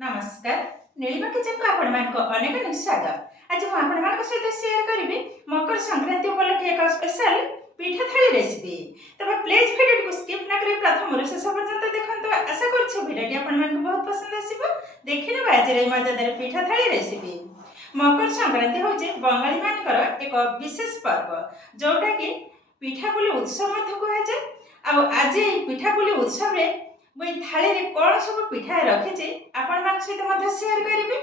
नमस्कार नीलिमा किचन को आपण मान को अनेक अनेक स्वागत। आज मु आपण मान सहित शेयर करिबी मकर संक्रांति उपलक्षे एक स्पेशल पिठा थाली रेसिपी। तबे प्लीज वीडियो को स्किप न करी प्रथम ରୁ शेष पर्यंत देखंतो। आशा करछु वीडियोटी आपण मान को बहुत पसंद आसीबो। देखिने आज रे मजेदार पिठा थाली रेसिपी। मकर संक्रांति होचे बंगाली मानकर एक विशेष पर्व जोटा कि पिठा पुली उत्सव मध्य को आजे। आ आज पिठा पुली उत्सव रे मुई थाली रे कोन सब पिठा रखिचे आपण मान सहित मध्य शेयर करिबे।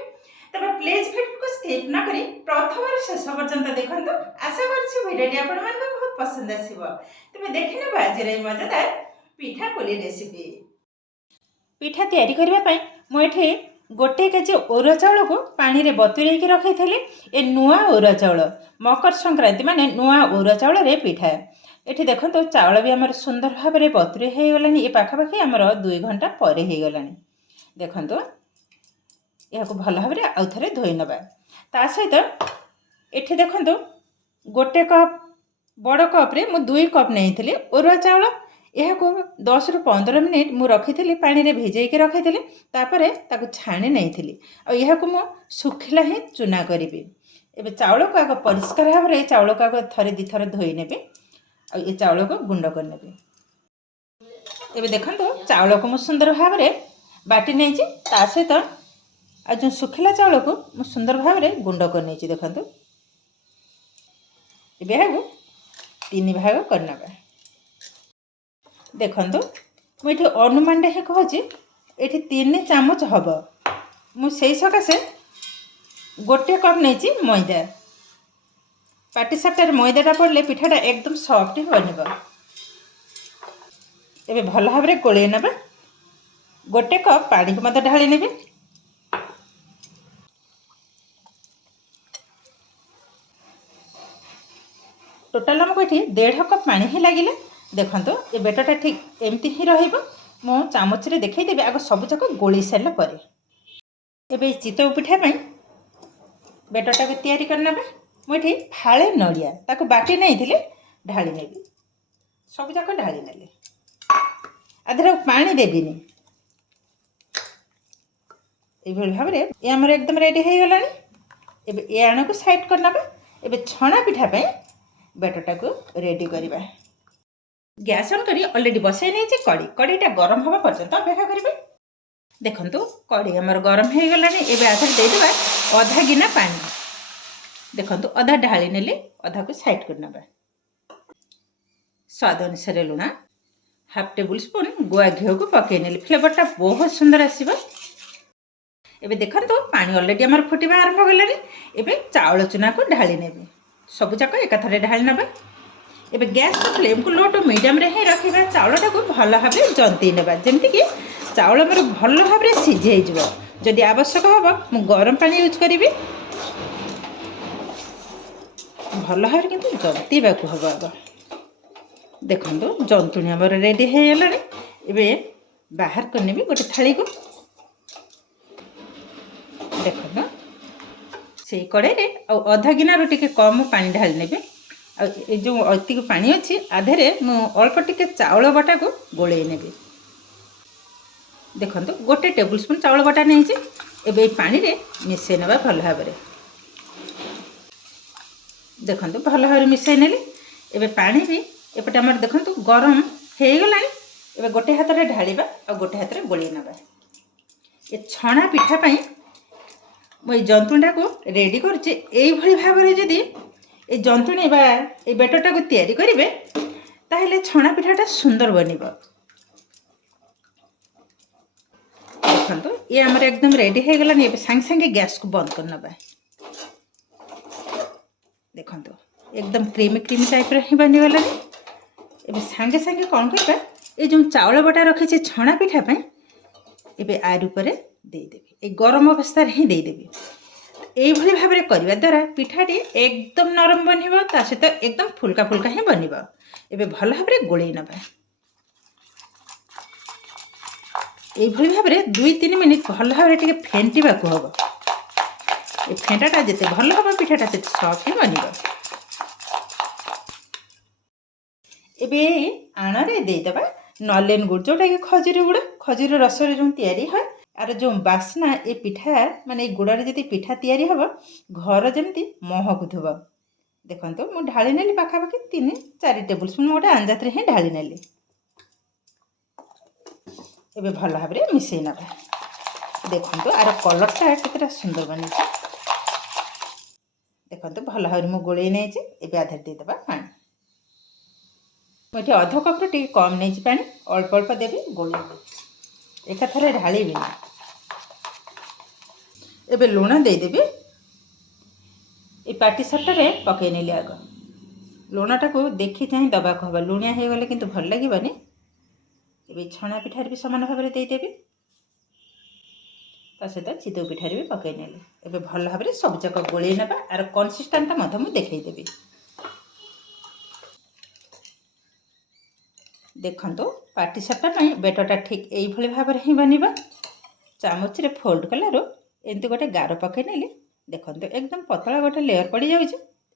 तबे प्लीज वीडियो को स्किप न करी प्रथम ରୁ शेष पर्यंत देखंतो। आशा करछि वीडियोटी आपण मान को बहुत पसंद आसीबो। तबे देखिने आज रे मजेदार पिठा पुली रेसिपी। पिठा तयारी करबा पई मु एठी गोटे केजी ओरा चाउल को पानी रे बतुरेई के रखैथले। ए नुआ ओरा चाउल मकर संक्रांति माने नुआ ओरा चाउल रे पिठा। एठी देखंतो चाउल भी हमर सुंदर भाव रे बतुरे हे गलानी। ए पाखापाखि हमर 2 घंटा परे हे गलानी। देखंतो याको भल भाव रे आउ थरे धोई नबा। ता सहित एठी देखंतो गोटे कप बड़ कप रे मु 2 कप नेइथले ओरा चाउल। याको 10 ରୁ 15 मिनिट मु रखिथले पानी रे भिजेई के रखिथले। तापरे ताको छाणी नेइथले। आ याको मु सुखिला ही चुना करिबे। एबे चाउल को आको परिष्कार भाव रे चाउल को आको थरे दी थरे धोई नेबे। आ ये चाउल को गुंड कर नेबे। एबे देखंतो चाउल को मु सुंदर भाव रे बाटी नेछि। ता सहित आ जो सुखिला चाउल को मु सुंदर भाव रे गुंड कर नेछि। देखंतो एबे हागु 3 भाग कर नबा। देखंतो मु एठी अनुमान रे कहछि एठी 3 चामच हबो। मु सेई सकासे गोटे कप नेछि मैदा। पाटी सापटार मैदाटा पड़ले पिठाटा एकदम सॉफ्ट बनिबो। एबे भल भाव रे गोळे नबा। गोटे कप पानी को मते ढाली नेबे। टोटल हमको एठी 1.5 कप पानी ही लागिले। देखंतो ए बेटाटा ठीक एमती ही रहिबो। मो चामच रे देखै देबे आगो सब जक गोळी सारला परे। एबे चितौ पिठा पई बेटाटा को तयारी करनबा। मुठी फाळे नड़िया ताको बाटी नहीं थिले ढाली नेबी। सब जाक ढाली नेले। आधर पानी देबिनी। ए भल भाव रे ए हमर एकदम रेडी हे गलानी। एबे ए आण को साइड करनबा। एबे छणा पिठा पई बेटाटा को रेडी करिबा। गैस ऑन करी ऑलरेडी बसाई नै छै कड़ी। कड़ीटा गरम होबा पर्यंत अपेक्षा करिबे। देखंतु कड़ी हमर गरम हे गलानी। एबे आधर दे देबा आधा गिना पानी। देखंतु आधा ढाली नेले आधा को साइड कर नबा। स्वाद अनुसार लुण हाफ टेबल स्पून गुआ घी को पके नेले। फ्लेवरटा बहुत सुंदर आसीबो। एबे देखंतु पानी ऑलरेडी हमर फुटिबा आरंभ गलानी। एबे चाउल चुना को ढाली नेबे। सब जाक एकाथरे ढाली नबा। एबे गैस फ्लेम को लो टू मीडियम रे ही रखिबा। चाउलटा को भल भाबे जंती नेबा जेमति कि चाउल हमर भल भाबे सिझे जिवो। जदि आवश्यक होबो मु गरम पानी यूज करिबी। भल भाव किंतु जंतीबा को हबो। आगो देखंतु जंतुणी हमर रेडी हे गलानी। एबे बाहर करनेबी गोटे थाली को। देखंतु से कड़े रे आधा गिना रो टिके कम पानी ढाल नेबे। आ ए जो अति को पानी अछि आधेरे मु अल्प टिके चाउल बटा को गोळे नेबे। देखंतु गोटे टेबल स्पून चाउल बटा नै छै। एबे पानी रे मिसे नेबा भल भाव रे। देखंतु भल भाव मिसाई नेले। एबे पानी भी एपटे हमर देखंतु गरम हे गलानी। एबे गोटे हाथ रे ढालिबा आ गोटे हाथ रे गोली नबा। ए छणा पिठा पई मई जंतुणा को रेडी करछि। एई भली भाव रे जदी ए जंतुणी बा ए बेटरटा को तयारी करिवे ताहेले छणा पिठाटा सुंदर बनिबो। देखंतु ए हमर एकदम रेडी हे गलानी। एबे संग संग गैस को बंद कर नबा। देखंतु एकदम क्रीमी क्रीमी टाइप रे ही बनि गलानी। एबे संगे संगे कोन करबा ए जो चावल बटा रखि छै छणा पिठा पई एबे आर ऊपर दे देबे। ए गरम अवस्था रे ही दे देबे। एई भली भाव रे करबा द्वारा पिठाटी एकदम नरम बनिबो। ता सहित एकदम फुलका फुलका ही बनिबो। एबे भल भाव रे गोळी नबा। एई भली भाव रे 2-3 मिनिट भल भाव रे टिके फेंटीबा को हबो। ए फेंटाटा जते भल हबो पिठाटा से सॉफ्ट ही बनिबो। एबे आण रे दे दबा नलेन गुड़ जोटा कि खजूर गुड़ रस रे जो तैयारी है आर जो बास्ना ए पिठा माने गुड़ारे जदि पिठा तैयारी हम घर जमी महकुव देखो मुझे ढाली नेली पाखापाखि 3-4 टेबुल स्पून गोटे अंदाज हिं ढाली नेली एबे भल भाव में मिसई नवा देखो आर कलरटा केतेटा सुंदर बनी देखो भल भाव में गोल नहीं आधे देदेबा पानी मुझे अध कप टे कम नहीं पानी अल्प अल्प देवी गोल एकाथरे ढाली एबे लुण देदेवी ये पाटी सापटारे पकई नेली आग लुणटा को देखी चाह दबा को हम लुणिया हो गले किंतु भल लगे ये छणा पिठार भी सामान भाव में देदेवी ता सहित चितौ पिठार भी पकई नेली एबे भल भाव में सब जाक गोल नवा आर कनसिस्टेंट मुझे देखदेवी देखो पाटी सापटा बेटरटा ठीक यही भाव में ही बनवा चामच रे फोल्ड कलु एमती गोटे गार पकई नेली देखो एकदम पतला गोटे लेयर पड़ जाऊँ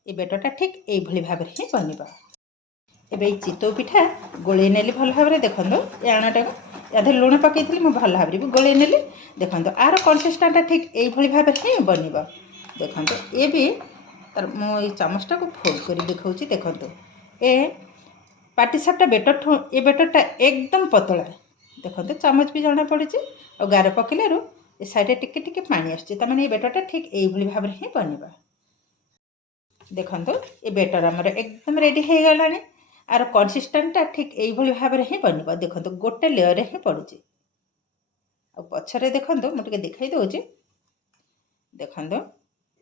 ये बेटरटा ठीक यही भाव में ही बनवा एबे चितौ पिठा गोल नेली भल भाव में देखो ये आणाटा यादे लुण पकई मुझे भल भाव में गोल नेली देखो आर कनसिस्टेंट ठीक यही भाव में ही बनवा देखो ये भी तार मु चामचटा को फोल्ड कर देखा देखो ए पाटी सापटा बेटर ये बेटरटा एकदम पतला देखो चामच भी जना पड़ी और गार पकड़ू ये साइड टिके टिके पानी आसने ये बेटरटा ठीक यही भाव में ही बनवा देखो ये बेटर आमर एकदम रेडी हो गला आर कनसिस्टेंटा ठीक यही भाव में ही बनवा देखो गोटे लेयर ही पड़ुची आ पछरे देखो मुझे देखा दूसरी देखो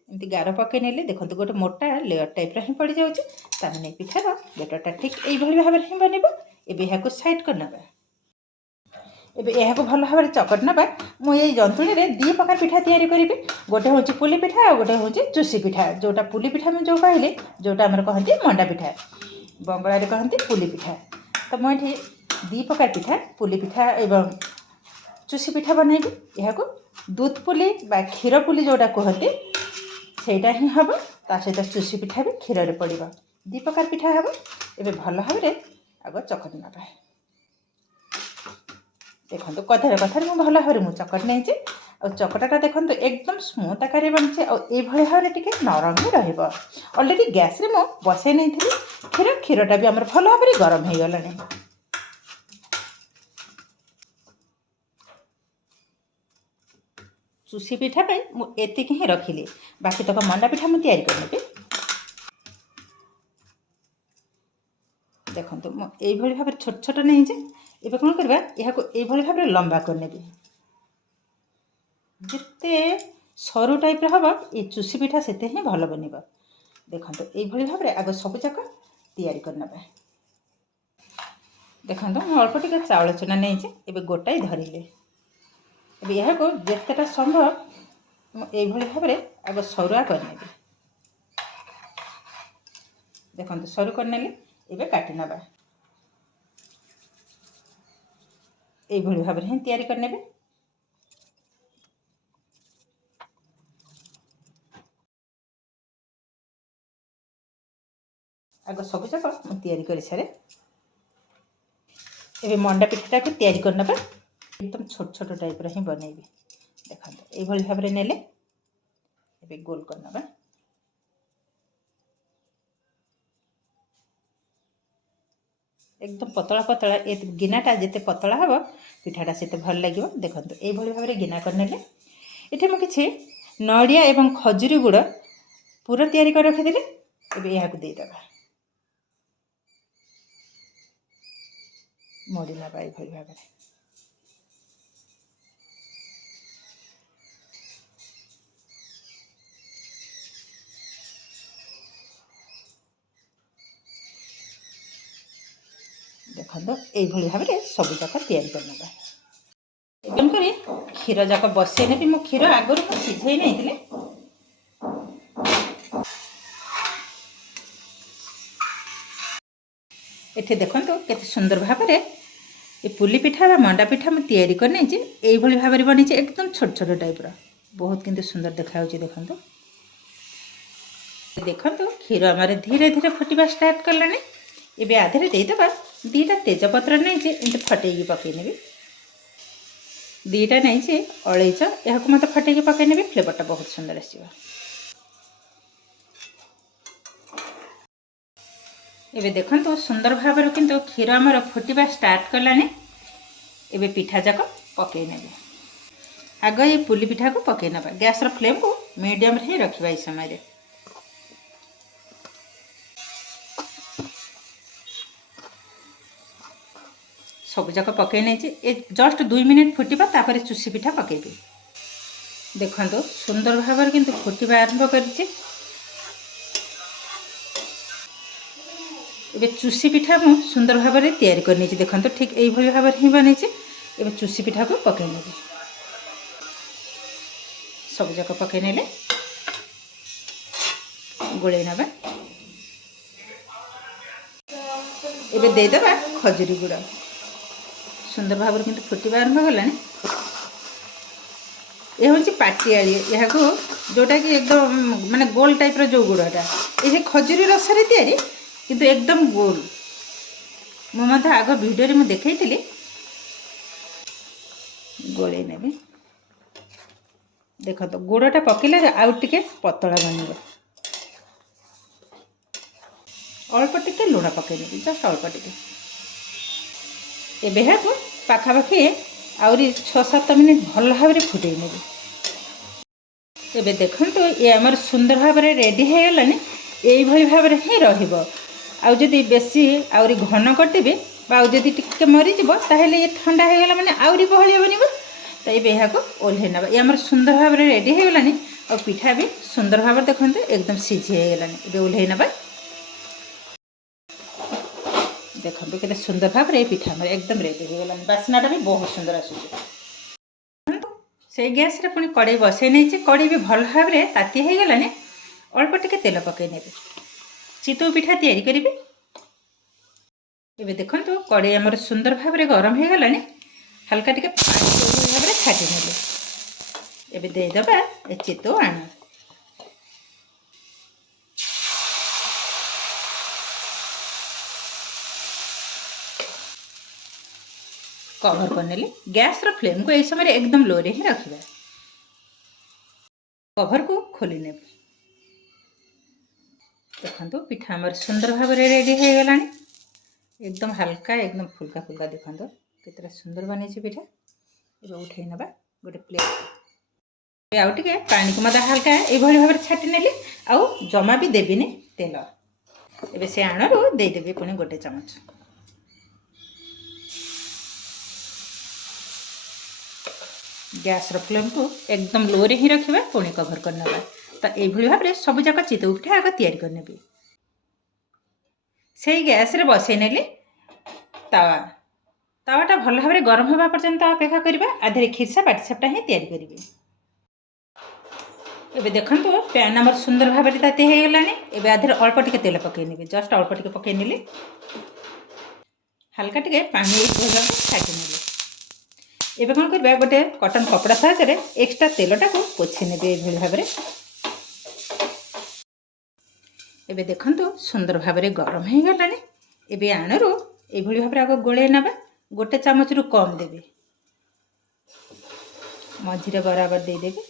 एमती गार पकई नेली देखो गोटे मोटा लेयर टाइप ही पड़ जाऊँगी ताने पिठार बेटरटा ठीक यही भाव में ही बनवा एबे यहाँ साइड कर नवा एबे यह भल भाव में चकट नवा मुझे जंतुणी में 2 प्रकार पिठा तैयारी करी गोटे हूँ पुली पिठा और गोटे हूँ चुसी पिठा जोटा पुली पिठा में जो कहली जोटा आम कहती मंडा पिठा बंगला कहती पुली पिठा तो मुझे 2 प्रकार पिठा पुली पिठा एवं चुसी पिठा बनैबी यहाँ दूध पुली बा क्षीर पुली जोटा कहती सेटा ही हम ता सहित चुसी पिठा भी क्षीर में पड़ो 2 प्रकार पिठा हम एबे भल भाव में आग चकट नवा देखो कथार कथार मुझे भल भाव में चकट नहीं और चकटाटा देखो एकदम स्मूथ आकार बनी और ये भाव में टी नरम भी रलरेडी गैस रे बसई नहीं क्षीर क्षीरटा भी आम भल भाव में गरम हो गला चुसी पिठा मुझे ही रखिली बाकी तक मंडा पिठा मुझे तैयारी करनेबी देखो मुझे भाव में छोट छोट नहीं एबे कौन करवा यहाँ यही भाव में लंबा करनेबी जिते सरू टाइप हम ये चुसी पिठा से ही भल बनवा देखो यही भाव में आग सब जाक तैयारी करनेबा देखो मुझे अल्प टिके चाउल चूना नहीं एबे गोटाई धरिले एबे यहाँ को जितेटा संभव यही भाव में आग सरुआ करनेबी देखो सरू करनेली एबे काटी नवा यही भाव में तैयारी करनेबे आग सब जाक तैयारी कर सारे एबे मंडा पिठाटा को तैयारी करनेबा एकदम छोट छोट टाइप ही बनैबी देखो यही भाव में नेले एबे गोल करनेबा एकदम पतला पतला ये गिनाटा जिते पतला हम पिठाटा से भल लगे देखो यही भाव में गिना करने ये मुझे नड़िया एवं खजुरी गुड़ पूरा तैयारी कर रखिदेली एबे यहाँ देदेबा मोड़ी नवा ये भाव में देखो यही भाव में सब जाक तैयारी करना क्षीर जाक बसई नेबी मो क्षीर आगुरी सीझे नहीं ये देखो केते सुंदर भाव में ये पुली पिठा बा मंडा पिठा मुझे तैयारी करनी यही भाव में बनी एकदम छोट छोट टाइप बहुत किंतु सुंदर देखा देखो देखो क्षीर आमर धीरे धीरे फुटवा स्टार्ट कलानी ये आधे देदेबा 2टा तेजपत्र नहीं एमती फटे पकई नेबी दुईटा नहीं अलैच यहाँ मत फटेक पकईनेबी फ्लेवरटा बहुत सुंदर आसो। एबे देखो सुंदर भाव किंतु क्षीर आमर फुटवा स्टार्ट कलानी। एबे पिठा जाक पकई नेबे। आग ये पुली पिठा को पकई नवा। गैस फ्लेम को मीडियम ही रखा। इस समय सबजाक पकई नहीं जस्ट 2 मिनिट फुटवा तापर चुसी पिठा पकेबी। देखो सुंदर भाव किंतु फुटवा आरंभ करिछि। एबे चुसी पिठा मु सुंदर भाव में तैयारी करनी। देखो ठीक यही भाव में ही बनी। एबे चुसी पिठा को पकई नेबी। सबजाक पकई नेले गोले नवा। एबे देदेबा खजुरी गुड़। सुंदर भाव में किंतु फुटवा आरंभ गलानी। यह हूँ पाटियाली यहाँ जोटा कि एकदम माने गोल टाइप जो गुड़ाटा ये खजुरी रसरे तैयारी किंतु एकदम गोल। मुझे आग वीडियो में देखी गोले नेबी। देख तो गुड़टा पकईले आउ टिके पतला बन। अल्प टिके लुण पकईनेबी जस्ट अल्प टिके। एबे को पाखापाखि आउरी 6-7 मिनिट भल भाव में फुटे नेबी। एबे देखंतु ये आमर सुंदर भाव में रेडी हो गलानी। यही भाव में ही रहिबो। आउ जदि बेसी आउरी घन करदेबे बा जदि टिके मरीजिबो ताहेले ये ठंडा हो गला माने आउरी बहलिया बनिबो। तो ये यहाँ को ओल्हे नवा। ये आमर सुंदर भाव में रेडी हो गलानी और पिठा भी सुंदर भाव देखते एकदम सीझी हो गलानी। ये ओल्हे नवा। देखो केते सुंदर भाव में पिठा हमर एकदम रेडी हो गलानी। बास्नाटा भी बहुत सुंदर आसुଛି। से गैस रे पुणी कड़े बसई नहीं। कड़े भी भल भाव में ताती हो गलानी। अल्प टिके तेल पकई नेबे। चितौ पिठा तैयारी करिबे। एबे देखंतु कड़े हमर सुंदर भाव में गरम हो गलानी। हल्का टिके पानी भाव में छाटी नेबे। एबे दे दबा ए चितौ आण। कवर करनेले गैस रो फ्लेम को यही समय एकदम लो रे ही रखिबा। कवर को खोली नेबे। देखो पिठा हमर सुंदर भाव में रेडी हो गलानी। एकदम हल्का एकदम फुल्का फुल्का देखो कितना सुंदर बनी पिठा। ये उठे नवा गोटे प्लेट। आउ टिके पानी को मत हल्का ये भाव में छाटी नेली। आउ जमा भी देविनी तेल। एबे से आणरू दे देबी पुणी गोटे चमच। गैस रो फ्लेम को एकदम लो रे ही रखिबा। पुणी कवर कर नवा। तो यही भाव में सब जाक चितौ पिठा आग तैयारी करनेबी। से गैस रे बसई नेली तावा। तावाटा भल भाव में गरम होगा पर्यंत अपेक्षा करबा। आधे खिरसा पाटिसापटा ही तैयारी करिवे। एबे देखंतु पैन हमर सुंदर भाव में ताती हो गलानी। एबे आधे अल्प टिके तेल पकई नेबे। जस्ट अल्प टिके पकई नेली। हल्का टिके पानी भजा छाटी नेली। एबे कोन करबा गोटे कॉटन कपड़ा साहाय्य एक्स्ट्रा तेलटा को पोछि नेबे एभଳି भाव में। एबे देखंतु सुंदर भाव में गरम हो गलानी। एबे आणरू एभଳି भाव में आग गोले नबा। गोटे चामच रु कम देबे। मझिरे बराबर दे देबे।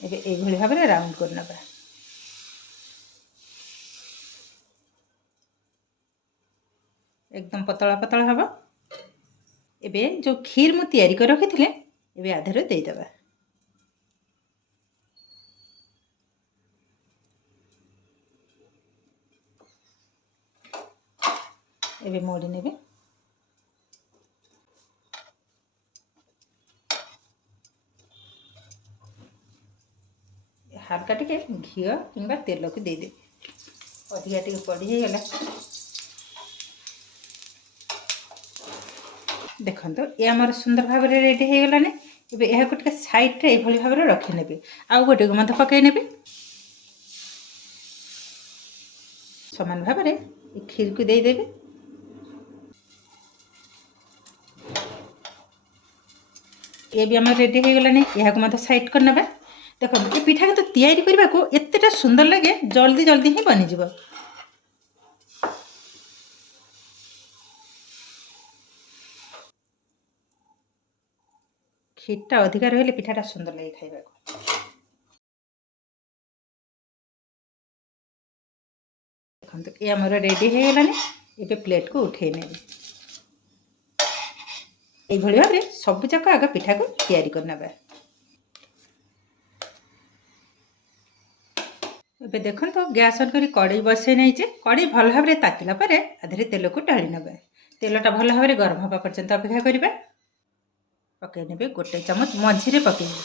एबे एभଳି भाव में राउंड कर नबा। एकदम पतला पतला हबा। एबे जो खीर मु तैयारी कर रखिथिले एबे आधेरे दे देबा। एबे मोड़ी नेबे। हल्का टिके घी किंबा तेल को दे दे। अधिका टिके पड़ी हो गला। देखो ये आमर सुंदर भाव में रेडी हो गलानी। एबे यह को टिके साइड रे एभଳି भाव में रखि नेबे। आउ गोटे को मत पकई नेबे। समान भाव में खीर को दे देबे। ये भी आम रेडी हो गलानी। यह को मत साइड कर नबा। देखो ये पिठा किंतु तैयारी करबा को एतेटा सुंदर लगे जल्दी जल्दी ही बनी जिवो। କ୍ଷୀରଟା ଅଧିକା ରହିଲେ ପିଠାଟା ସୁନ୍ଦର ଲାଗେ ଖାଇବାକୁ। ଦେଖନ୍ତୁ ଏ ଆମର ରେଡ଼ି ହେଇଗଲାଣି। ଏବେ ପ୍ଲେଟ୍କୁ ଉଠେଇ ନେବି। এইଭଳି ଭାବରେ ସବୁଯାକ ଆଗ ପିଠାକୁ ତିଆରି କରିନେବା। ଏବେ ଦେଖନ୍ତୁ ଗ୍ୟାସ୍ ଅନ୍ କରି କଡ଼େଇ ବସାଇ ନେଇଛେ। କଡ଼େଇ ଭଲ ଭାବରେ ତାତିଲା ପରେ ଆଧିରେ ତେଲକୁ ଢାଳି ନେବା। ତେଲଟା ଭଲ ଭାବରେ ଗରମ ହେବା ପର୍ଯ୍ୟନ୍ତ ଅପେକ୍ଷା କରିବା। ପକାଇ ନେବେ 1 ଚାମଚ ମଝିରେ ପକାଇବେ।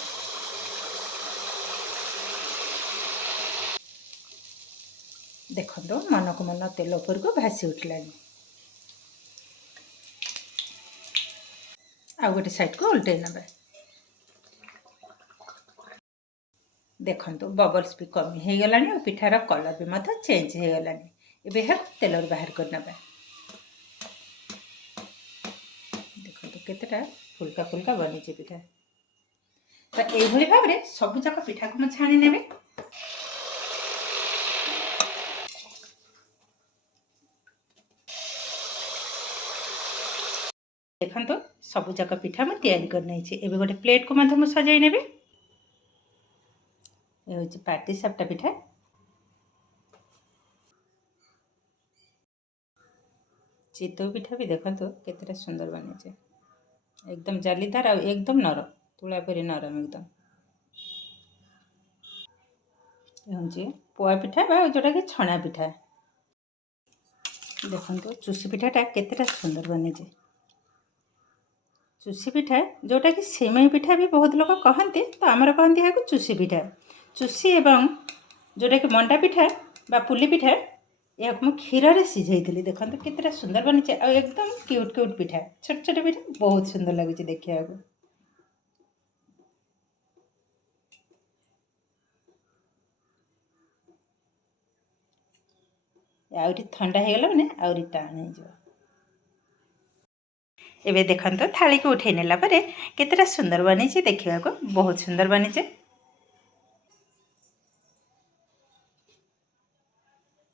ଦେଖନ୍ତୁ ମନକୁ ମନ ତେଲ ଉପରକୁ ଭାସି ଉଠିଲାଣି। ଆଉ ଗୋଟେ ସାଇଡ୍କୁ ଓଲଟେଇ ନେବା। ଦେଖନ୍ତୁ ବବଲ୍ସ ବି କମି ହେଇଗଲାଣି ଆଉ ପିଠାର କଲର୍ ବି ମଧ୍ୟ ଚେଞ୍ଜ ହେଇଗଲାଣି। ଏବେ ଏହାକୁ ତେଲରୁ ବାହାର କରିନେବା। ଦେଖନ୍ତୁ କେତେଟା ଫୁଲକା ଫୁଲକା ବନିଛି ପିଠା। ତ এইଭଳି ଭାବରେ ସବୁଯାକ ପିଠାକୁ ମୁଁ ଛାଣି ନେବି। ଦେଖନ୍ତୁ ସବୁଯାକ ପିଠା ମୁଁ ତିଆରି କରି ନେଇଛି। ଏବେ ଗୋଟେ ପ୍ଲେଟ୍କୁ ମଧ୍ୟ ମୁଁ ସଜାଇ ନେବି। ଏ ହେଉଛି ପାଟିସାପଟା ପିଠା। ଚିତଉ ପିଠା ବି ଦେଖନ୍ତୁ କେତେଟା ସୁନ୍ଦର ବନିଛି। एकदम जालीदार और एकदम नरम तुला परी नरम एकदम। ये पोआ पिठा बा जोटा कि छणा पिठा। देखो चुसी पिठाटा केतेटा सुंदर बनी। चुसी पिठा जोटा कि सेमई पिठा भी बहुत लोग कहते, तो आमर कहते हैं चुसी पिठा। चुसी एवं जोटा कि मंडा पिठा बा पुली पिठा या क्षीर में सीझे देखो केतेटा सुंदर बनी एकदम क्यूट क्यूट पिठा। छोट छोट पिठा बहुत सुंदर लगुच देखा। आउरी ठंडा हो गला माने आउरी टाण हो। एबे देखंतो थाली को उठे नेला परे केतेटा सुंदर बनी छे देखिबा को बहुत सुंदर बनी छे।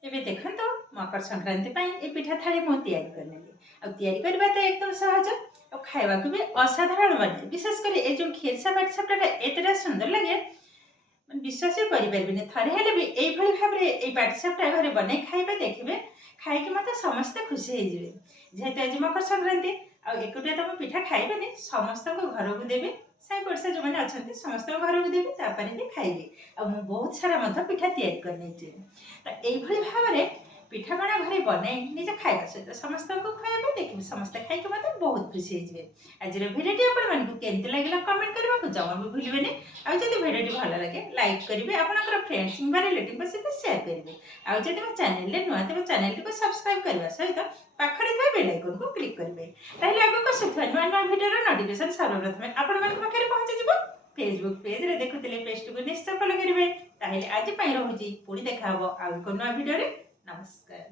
एबे देखंतो मकर संक्रांति पई ए पिठा थाली मो तैयारी करनेली। आ तैयारी करबा तो एकदम सहज और खाइबा को भी असाधारण बने। विशेष कर ए जो खीरसा पाटीसापटा एतेटा सुंदर लगे विश्वास करि परबिने। थरे हेले भी एई भली भाबरे ए पाटीसापटा घरे बनै खाइबा देखिबे खाई के मते समस्त खुशी हे जिवे। जेते आज मकर संक्रांति आ एकुटिया तो पिठा खाइबेनी, समस्त को घर को देबे, साई पड़सा जो माने अछंती समस्त को घर को देबे, तापरे भी खाइबे। आ मु बहुत सारा मते पिठा तैयारी करनै छै। त एई भली भाबरे पिठा बना घरे बनै निजे खाइबा सहित समस्त को खाइबे देखिबे समस्त खाइ के मते बहुत खुशी हे जिवे। आज रे भिडियोटी आपण मानकु केमति लागला कमेंट करबा को जमा भी भूलिबेनी। आ जदि भिडियोटी भलो लागे लाइक करिवे, आपनकर फ्रेंड्स किंबा रिलेटिव सहित शेयर करिवे। आ जदि मो चैनल ले नुआ तबे चैनल को सब्सक्राइब करबा सहित पाखरे था बेल आइकन को क्लिक करिवे। ताहिले आगो को सुथवा नुआ नुआ भिडियो रो नोटिफिकेशन सर्वप्रथमे आपण मानक पाखरे पहुंच जिवो। फेसबुक पेज रे देखुतिले पेज को निश्चय फॉलो करिवे। ताहिले आज पई रहूची पुणी देखा हबो आ को नुआ भिडियो रे। नमस्कार।